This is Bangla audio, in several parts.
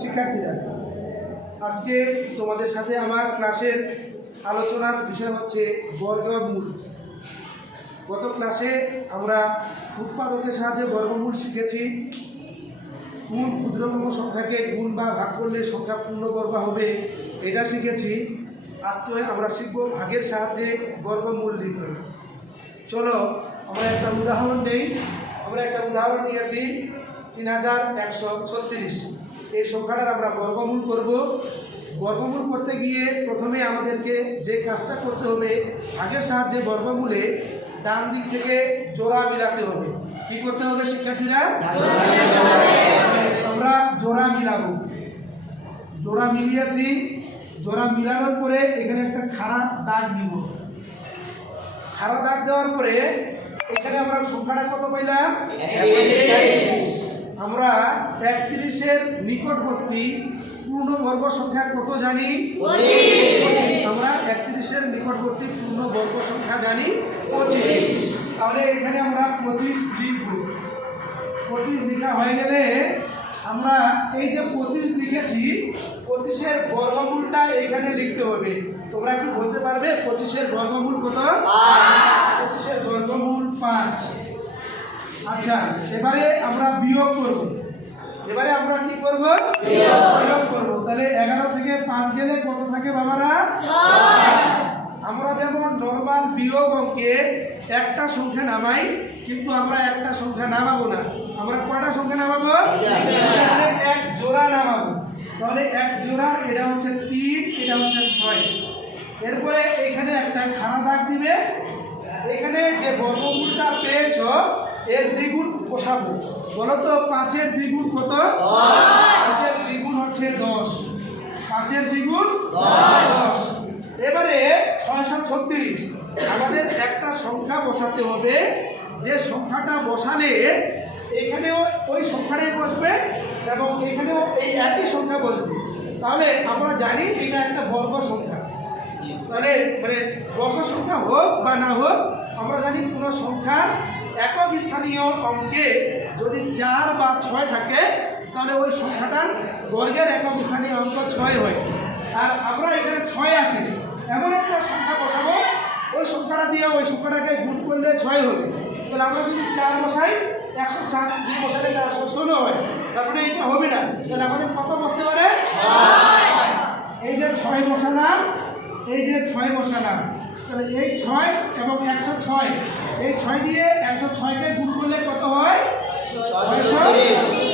শিক্ষার্থীরা, আজকে তোমাদের সাথে আমার ক্লাসের আলোচনার বিষয় হচ্ছে বর্গমূল। গত ক্লাসে আমরা উৎপাদকের সাহায্যে বর্গমূল শিখেছি। কোন ক্ষুদ্রতম সংখ্যাকে গুণ বা ভাগ করলে সংখ্যা পূর্ণবর্গ হবে, এটা শিখেছি। আজকে আমরা শিখব ভাগের সাহায্যে বর্গমূল নির্ণয়। চলো, আমরা একটা উদাহরণ নেই। আমরা একটা উদাহরণ নিয়েছি, তিন হাজার একশো ছত্রিশ। এই সংখ্যাটার আমরা বর্গমূল করব। বর্গমূল করতে গিয়ে প্রথমে আমাদেরকে যে কাজটা করতে হবে, আগের সাহায্যে বর্গমূলে ডান দিক থেকে জোড়া মিলাতে হবে। কি করতে হবে শিক্ষার্থীরা? আমরা জোড়া মিলাবো। জোড়া মিলিয়েছি। জোড়া মিলানোর পরে এখানে একটা খারাপ দাগ দিব খারাপ দাগ দেওয়ার পরে এখানে আমরা সংখ্যাটা কত পাইলাম? একত্রিশের নিকটবর্তী পূর্ণবর্গ সংখ্যা কত জানি? আমরা একত্রিশের নিকটবর্তী পূর্ণবর্গ সংখ্যা জানি পঁচিশ। তাহলে এখানে আমরা পঁচিশ লিখব। পঁচিশ লেখা হয়ে গেলে আমরা এই যে পঁচিশ লিখেছি পঁচিশের বর্গমূলটা এখানে লিখতে হবে। তোমরা কি বলতে পারবে? পঁচিশের বর্গমূল কত? পঁচিশের বর্গমূল পাঁচ। আচ্ছা এবারে আমরা বিয়োগ করব। এবারে আমরা কি করব? বিয়োগ করব। তাহলে এগারো থেকে পাঁচ গেলে কত থাকে বাবারা? 6 আমরা যেমন নর্মাল বিয়োগ অঙ্কে একটা সংখ্যা নামাই, কিন্তু আমরা একটা সংখ্যা নামাবো না। আমরা কয়টা সংখ্যা নামাবো? তাহলে এক জোড়া নামাবো। তাহলে এক জোড়া, এটা হচ্ছে তিন, এটা হচ্ছে ছয়। এরপরে এখানে একটা খানা দাগ দিবে। এখানে যে বর্গমূলটা পেয়েছ এর দ্বিগুণ বসাবো বলো তো পাঁচের দ্বিগুণ কত? পাঁচের দ্বিগুণ হচ্ছে দশ। পাঁচের দ্বিগুণ দশ। এবারে ছয়শো ছত্রিশ। আমাদের একটা সংখ্যা বসাতে হবে। যে সংখ্যাটা বসালে এখানেও ওই সংখ্যাটাই বসবে এবং এখানেও এই একই সংখ্যা বসবে। তাহলে আমরা জানি এটা একটা বর্গ সংখ্যা। তাহলে মানে বর্গ সংখ্যা হোক বা না হোক আমরা জানি কোনো সংখ্যার একক স্থানীয় অঙ্কে যদি চার বা ছয় থাকে তাহলে ওই সংখ্যাটার বর্গের একক স্থানীয় অঙ্ক ছয় হয়। আর আমরা এখানে ছয় আছে। এমন একটা সংখ্যা বসাবো ওই সংখ্যাটা দিয়ে ওই সংখ্যাটাকে গুণ করলে ছয় হবে। তাহলে আমরা যদি চার বসাই একশো চার দুই বসালে চারশো ষোলো হয়। তারপরে এটা হবে না। তাহলে আমাদের কত বসতে পারে? এই যে ছয় বসালাম এই যে ছয় বসালাম। তাহলে এই ছয় এবং একশো ছয়। এই ছয় দিয়ে একশো ছয়কে গুণ করলে কত হয়? ছয়শো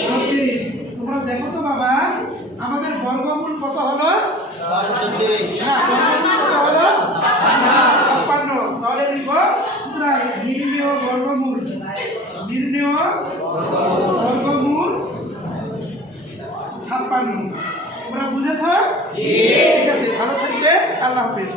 ছত্রিশ। তোমরা দেখো তো বাবা আমাদের বর্গমূল কত হলো? না বর্গমূল কত হলো? ছাপ্পান্ন। তাহলে লিখো। সুতরাং নির্ণয় বর্গমূল। নির্ণয় বর্গমূল ছাপ্পান্ন। তোমরা বুঝেছ? ঠিক আছে ভালো থাকবে। আল্লাহ হাফিজ।